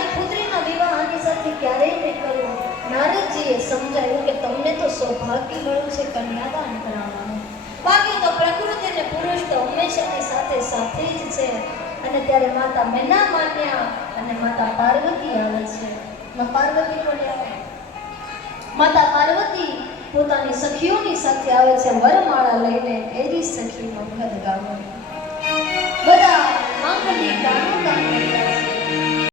મારી પુત્રીનો વિવાહ આની સાથે ક્યારેય નહીં. કરવો નારદજીએ સમજાવ્યું કે તમને તો સૌભાગ્ય મળ્યું છે કન્યાદાન કરાવવાનું. બાકી તો પ્રકૃતિ અને પુરુષ તો હંમેશાની સાથે સાથે જ છે. અને ત્યારે માતા મેના માન્યા અને માતા પાર્વતી આવે છે. પાર્વતી કોને આવે. માતા પાર્વતી પોતાની સખીઓની સાથે આવે છે. વરમાળા લઈને એની સખીનો ભદ ગાવાનો